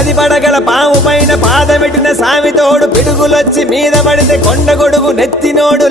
పది పడగల పాము పైన పాదమెట్టిన సామితోడు పిడుగులొచ్చి మీద పడితే కొండ గొడుగు నెత్తినోడు.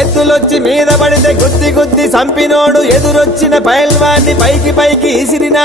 ఎత్తులొచ్చి మీద పడితే గుద్ది గుద్ది సంపినోడు. ఎదురొచ్చిన పైల్వాన్ని పైకి పైకి ఇసిరినా